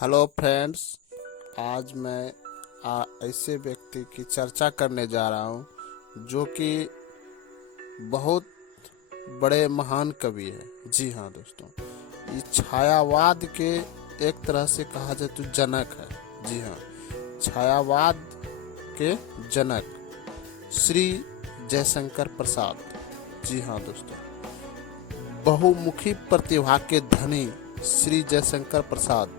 Hello friends. आज मैं ऐसे व्यक्ति की चर्चा करने जा रहा हूँ जो कि बहुत बड़े महान कवि है। जी हाँ दोस्तों, ये छायावाद के एक तरह से कहा जाए तो जनक है। जी हाँ, छायावाद के जनक श्री जयशंकर प्रसाद। जी हाँ दोस्तों, बहुमुखी प्रतिभा के धनी श्री जयशंकर प्रसाद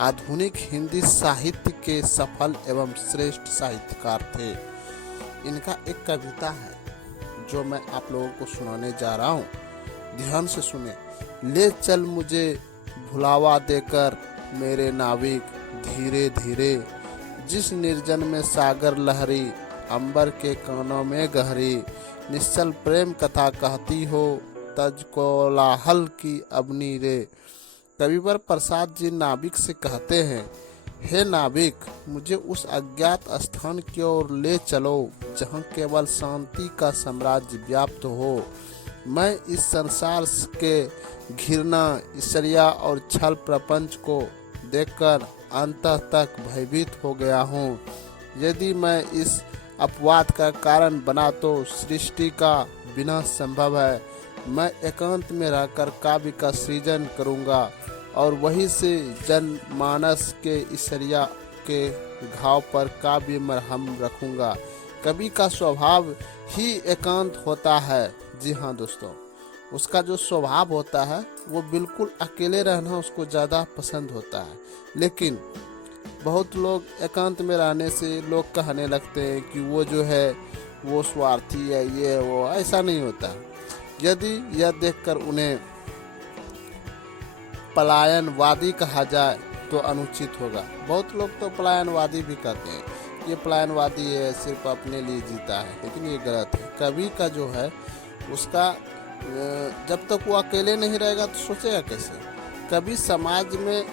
आधुनिक हिंदी साहित्य के सफल एवं श्रेष्ठ साहित्यकार थे। इनका एक कविता है जो मैं आप लोगों को सुनाने जा रहा हूँ। ध्यान से सुने। ले चल मुझे भुलावा देकर मेरे नाविक, धीरे धीरे जिस निर्जन में सागर लहरी, अंबर के कानों में गहरी, निश्चल प्रेम कथा कहती हो, तज कोलाहल की अबनी रे। कविवर प्रसाद जी नाविक से कहते हैं, हे नाविक, मुझे उस अज्ञात स्थान की ओर ले चलो जहाँ केवल शांति का साम्राज्य व्याप्त हो। मैं इस संसार के घृणा, ईर्ष्या और छल प्रपंच को देखकर अंत तक भयभीत हो गया हूँ। यदि मैं इस अपवाद का कारण बना तो सृष्टि का विनाश संभव है। मैं एकांत में रहकर काव्य का सृजन करूँगा और वहीं से जनमानस के ईर्ष्या के घाव पर काव्य मरहम रखूँगा। कवि का स्वभाव ही एकांत होता है। जी हाँ दोस्तों, उसका जो स्वभाव होता है वो बिल्कुल अकेले रहना उसको ज़्यादा पसंद होता है। लेकिन बहुत लोग एकांत में रहने से लोग कहने लगते हैं कि वो जो है वो स्वार्थी है, ये वो। ऐसा नहीं होता। यदि यह देखकर उन्हें पलायनवादी कहा जाए तो अनुचित होगा। बहुत लोग तो पलायनवादी भी कहते हैं, ये पलायनवादी है, सिर्फ अपने लिए जीता है, लेकिन ये गलत है। कवि का जो है उसका जब तक वो अकेले नहीं रहेगा तो सोचेगा कैसे। कवि समाज में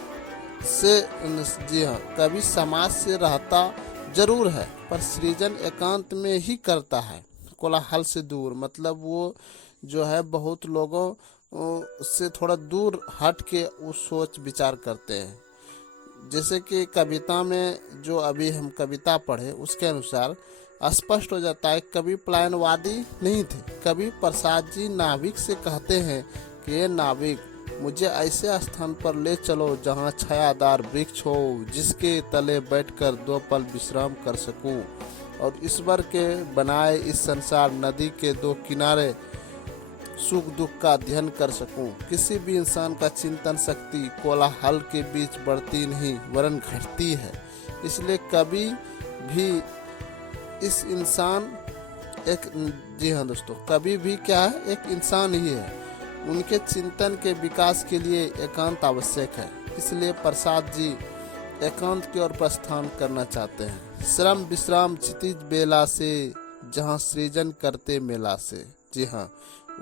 से जी हाँ, कवि समाज से रहता जरूर है पर सृजन एकांत में ही करता है, कोलाहल से दूर। मतलब वो जो है बहुत लोगों से थोड़ा दूर हट के वो सोच विचार करते हैं। जैसे कि कविता में जो अभी हम कविता पढ़े उसके अनुसार स्पष्ट हो जाता है कवि पलायनवादी नहीं थे। कवि प्रसाद जी नाविक से कहते हैं कि ये नाविक, मुझे ऐसे स्थान पर ले चलो जहाँ छायादार वृक्ष हो, जिसके तले बैठकर 2 पल विश्राम कर सकूं और ईश्वर के बनाए इस संसार नदी के 2 किनारे सुख दुख का अध्ययन कर सकूं। किसी भी इंसान का चिंतन शक्ति कोलाहल के बीच बढ़ती नहीं वरन घटती है। इसलिए कभी भी इस इंसान एक जी हाँ दोस्तों, कभी भी क्या है, एक इंसान ही है। उनके चिंतन के विकास के लिए एकांत आवश्यक है। इसलिए प्रसाद जी एकांत की ओर प्रस्थान करना चाहते हैं। श्रम विश्राम क्षितिज बेला से, जहाँ सृजन करते मेला से। जी हाँ,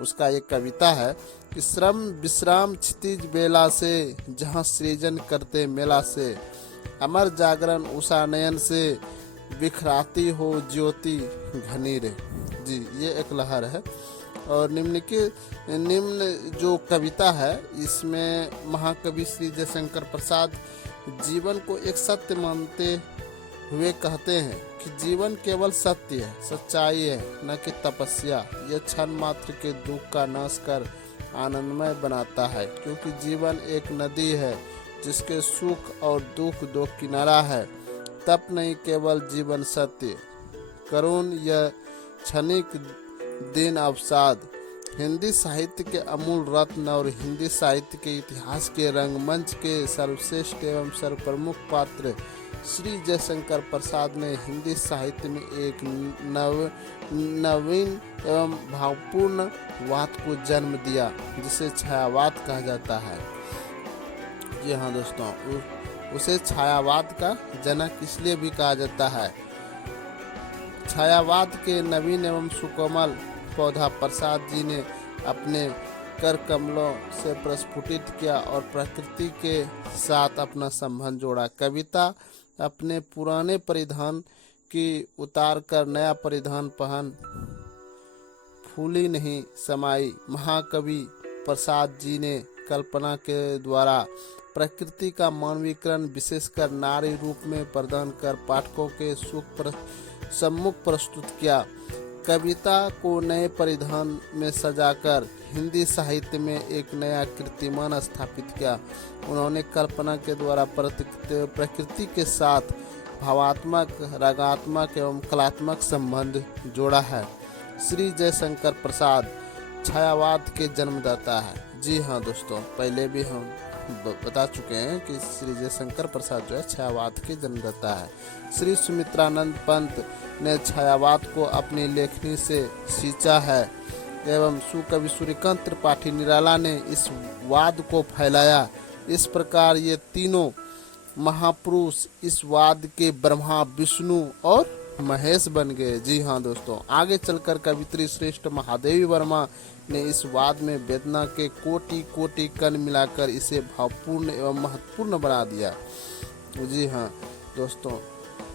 उसका एक कविता है कि श्रम विश्राम क्षितिज बेला से, जहाँ सृजन करते मेला से, अमर जागरण उषा नयन से, बिखराती हो ज्योति घनी रे। जी, ये एक लहर है। और निम्न जो कविता है इसमें महाकवि श्री जयशंकर प्रसाद जीवन को एक सत्य मानते हुए कहते हैं कि जीवन केवल सत्य है, सच्चाई है, न कि तपस्या। यह क्षण मात्र के दुख का नाश कर आनंदमय बनाता है, क्योंकि जीवन एक नदी है जिसके सुख और दुख 2 किनारा है। तप नहीं केवल जीवन सत्य, करुण यह क्षणिक दिन अवसाद। हिंदी साहित्य के अमूल रत्न और हिंदी साहित्य के इतिहास के रंगमंच के सर्वश्रेष्ठ एवं सर्वप्रमुख पात्र श्री जयशंकर प्रसाद ने हिंदी साहित्य में एक नवीन एवं भावपूर्ण वाद को जन्म दिया, जिसे छायावाद कहा जाता है। जी हाँ दोस्तों, उसे छायावाद का जनक इसलिए भी कहा जाता है। छायावाद के नवीन एवं सुकोमल पौधा प्रसाद जी ने अपने कर कमलों से प्रस्फुटित किया और प्रकृति के साथ अपना संबंध जोड़ा। कविता अपने पुराने परिधान की उतार कर नया परिधान पहन फूली नहीं समाई। महाकवि प्रसाद जी ने कल्पना के द्वारा प्रकृति का मानवीकरण विशेषकर नारी रूप में प्रदान कर पाठकों के सम्मुख प्रस्तुत किया। कविता को नए परिधान में सजाकर हिंदी साहित्य में एक नया कीर्तिमान स्थापित किया। उन्होंने कल्पना के द्वारा प्रकृति के साथ भावात्मक, रागात्मक एवं कलात्मक संबंध जोड़ा है। श्री जयशंकर प्रसाद छायावाद के जन्मदाता है। जी हाँ दोस्तों, पहले भी हम बता चुके हैं कि श्री जयशंकर प्रसाद जो है छायावाद के जन्मदाता है। श्री सुमित्रानंद पंत ने छायावाद को अपनी लेखनी से सींचा है एवं सुकवि सूर्यकांत त्रिपाठी निराला ने इस वाद को फैलाया। इस प्रकार ये तीनों महापुरुष इस वाद के ब्रह्मा, विष्णु और महेश बन गए। जी हाँ दोस्तों, आगे चलकर कवित्री श्रेष्ठ महादेवी वर्मा ने इस वाद में वेदना के कोटि कोटि कण मिलाकर इसे भावपूर्ण एवं महत्वपूर्ण बना दिया। जी हाँ दोस्तों,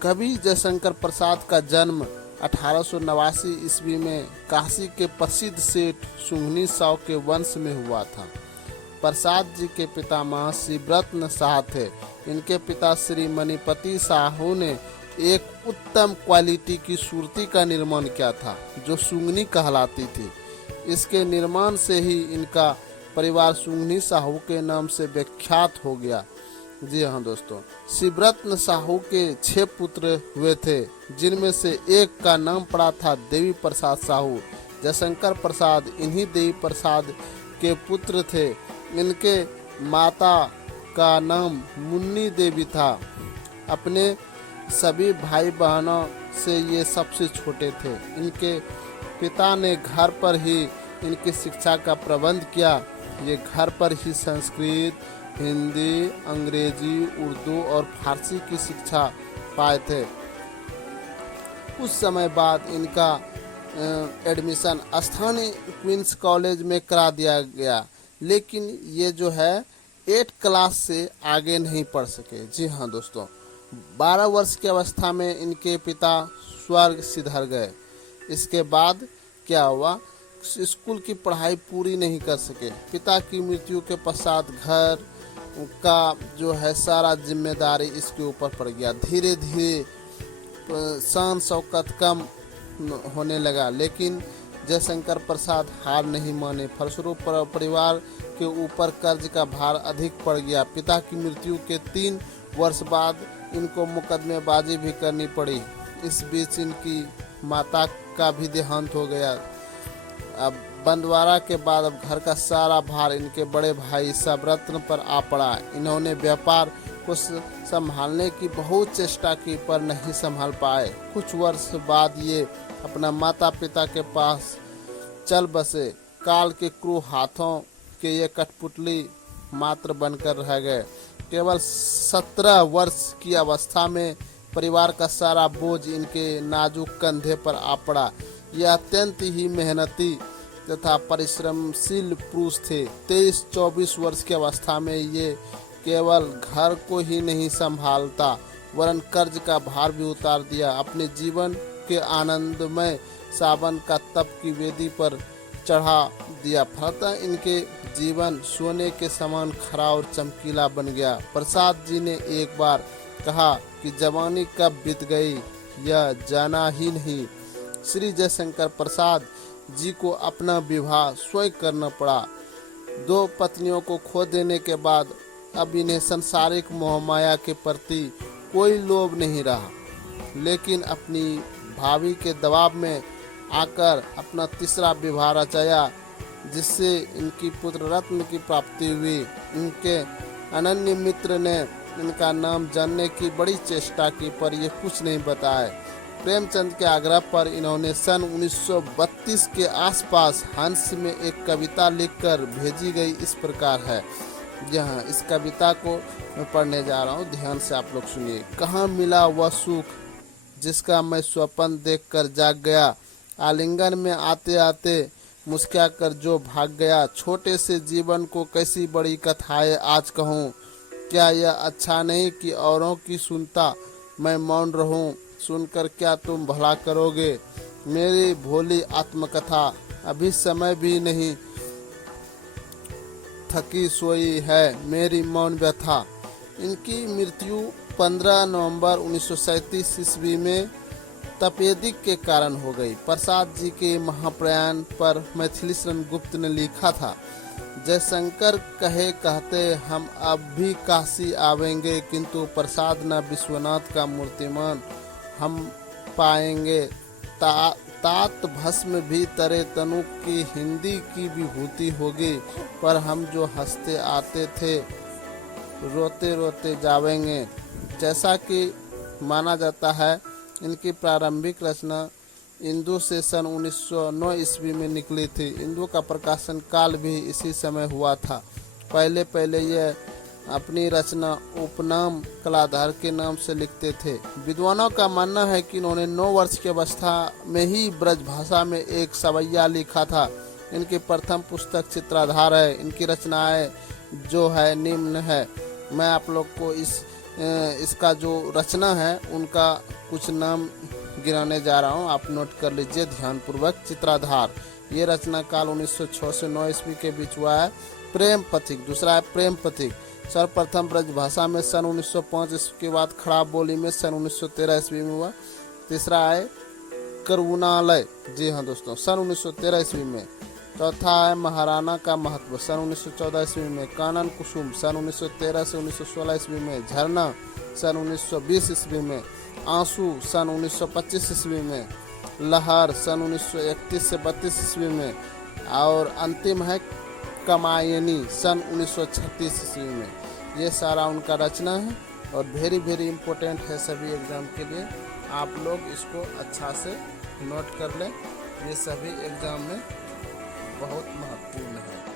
कवि जयशंकर प्रसाद का जन्म 1889 ईस्वी में काशी के प्रसिद्ध सेठ सुंघनी साव के वंश में हुआ था। प्रसाद जी के पिता महर्षि व्रतन शाह थे। इनके पिता श्री मणिपति साहू ने एक उत्तम क्वालिटी की सूरती का निर्माण किया था जो सुंगनी कहलाती थी। इसके निर्माण से ही इनका परिवार सुंगनी साहू के नाम से विख्यात हो गया। जी हाँ दोस्तों, शिवरत्न साहू के 6 पुत्र हुए थे, जिनमें से एक का नाम पड़ा था देवी प्रसाद साहू। जयशंकर प्रसाद इन्हीं देवी प्रसाद के पुत्र थे। इनके माता का नाम मुन्नी देवी था। अपने सभी भाई बहनों से ये सबसे छोटे थे। इनके पिता ने घर पर ही इनकी शिक्षा का प्रबंध किया। ये घर पर ही संस्कृत, हिंदी, अंग्रेजी, उर्दू और फारसी की शिक्षा पाए थे। कुछ समय बाद इनका एडमिशन स्थानीय क्वींस कॉलेज में करा दिया गया, लेकिन ये जो है 8 क्लास से आगे नहीं पढ़ सके। जी हाँ दोस्तों, 12 वर्ष की अवस्था में इनके पिता स्वर्ग सिधार गए। इसके बाद क्या हुआ, स्कूल की पढ़ाई पूरी नहीं कर सके। पिता की मृत्यु के पश्चात घर का जो है सारा जिम्मेदारी इसके ऊपर पड़ गया। धीरे धीरे शान शौकत कम होने लगा, लेकिन जयशंकर प्रसाद हार नहीं माने। फलस्वरूप परिवार के ऊपर कर्ज का भार अधिक पड़ गया। पिता की मृत्यु के 3 वर्ष बाद इनको मुकदमेबाजी भी करनी पड़ी। इस बीच इनकी माता का भी देहांत हो गया। अब बंटवारा के बाद अब घर का सारा भार इनके बड़े भाई शिवरत्न पर आ पड़ा। इन्होंने व्यापार को संभालने की बहुत चेष्टा की पर नहीं संभाल पाए। कुछ वर्ष बाद ये अपना माता पिता के पास चल बसे। काल के क्रूर हाथों के ये कठपुतली मात्र बनकर रह गए। केवल 17 वर्ष की अवस्था में परिवार का सारा बोझ इनके नाजुक कंधे पर आ पड़ा। यह अत्यंत ही मेहनती तथा परिश्रमशील पुरुष थे। 23-24 वर्ष की अवस्था में ये केवल घर को ही नहीं संभालता वरन कर्ज का भार भी उतार दिया। अपने जीवन के आनंदमय सावन का तप की वेदी पर चढ़ा दिया। फलतः इनके जीवन सोने के समान खरा और चमकीला बन गया। प्रसाद जी ने एक बार कहा कि जवानी कब बीत गई यह जाना ही नहीं। श्री जयशंकर प्रसाद जी को अपना विवाह स्वयं करना पड़ा। 2 पत्नियों को खो देने के बाद अब इन्हें संसारिक मोहमाया के प्रति कोई लोभ नहीं रहा, लेकिन अपनी भाभी के दबाव में आकर अपना तीसरा विवाह रचाया, जिससे इनकी पुत्र रत्न की प्राप्ति हुई। इनके अनन्य मित्र ने इनका नाम जानने की बड़ी चेष्टा की पर यह कुछ नहीं बताए। प्रेमचंद के आग्रह पर इन्होंने सन 1932 के आसपास हंस में एक कविता लिखकर भेजी गई। इस प्रकार है। यहाँ इस कविता को मैं पढ़ने जा रहा हूँ, ध्यान से आप लोग सुनिए। कहाँ मिला वह सुख जिसका मैं स्वप्न देखकर जाग गया, आलिंगन में आते आते मुस्कुरा कर जो भाग गया। छोटे से जीवन को कैसी बड़ी कथाएं आज कहूँ, क्या यह अच्छा नहीं कि औरों की सुनता मैं मौन रहूं। सुनकर क्या तुम भला करोगे मेरी भोली आत्मकथा। अभी समय भी नहीं थकी सोई है मेरी मौन व्यथा। इनकी मृत्यु 15 नवंबर 1937 ईस्वी में तपेदिक के कारण हो गई। प्रसाद जी के महाप्रयाण पर मैथिली शरण गुप्त ने लिखा था, जयशंकर कहे कहते हम अब भी काशी आवेंगे, किंतु प्रसाद न विश्वनाथ का मूर्तिमान हम पाएंगे। तात भस्म भी तरे तनु की हिंदी की विभूति होगी, पर हम जो हंसते आते थे रोते रोते जावेंगे। जैसा कि माना जाता है, इनकी प्रारंभिक रचना इंदु से सन 1909 ईस्वी में निकली थी। इंदु का प्रकाशन काल भी इसी समय हुआ था। पहले ये अपनी रचना उपनाम कलाधर के नाम से लिखते थे। विद्वानों का मानना है कि इन्होंने 9 वर्ष की अवस्था में ही ब्रज भाषा में एक सवैया लिखा था। इनकी प्रथम पुस्तक चित्राधार है। इनकी रचनाएं जो है निम्न है। मैं आप लोग को इसका जो रचना है उनका कुछ नाम गिनाने जा रहा हूँ, आप नोट कर लीजिए ध्यानपूर्वक। चित्राधार, ये रचना काल 1906 से 9 ईस्वी के बीच हुआ है। प्रेम पथिक, दूसरा है प्रेम पथिक, सर्वप्रथम ब्रज भाषा में सन 1905 ईस्वी के बाद खराब बोली में सन 1913 ईस्वी में हुआ। तीसरा है करुणालय, जी हाँ दोस्तों, सन 1913 ईस्वी में। चौथा है महाराणा का महत्व, सन 1914 ईस्वी में। कानन कुसुम, सन 1913 से 1916 ईस्वी में। झरना, सन 1920 ईस्वी में। आंसू, सन 1925 ईस्वी में। लहर, सन 1931 से 32 ईस्वी में। और अंतिम है कमायनी, सन 1936 ईस्वी में। ये सारा उनका रचना है और वेरी इम्पोर्टेंट है सभी एग्ज़ाम के लिए। आप लोग इसको अच्छा से नोट कर लें, ये सभी एग्ज़ाम में बहुत महत्वपूर्ण है।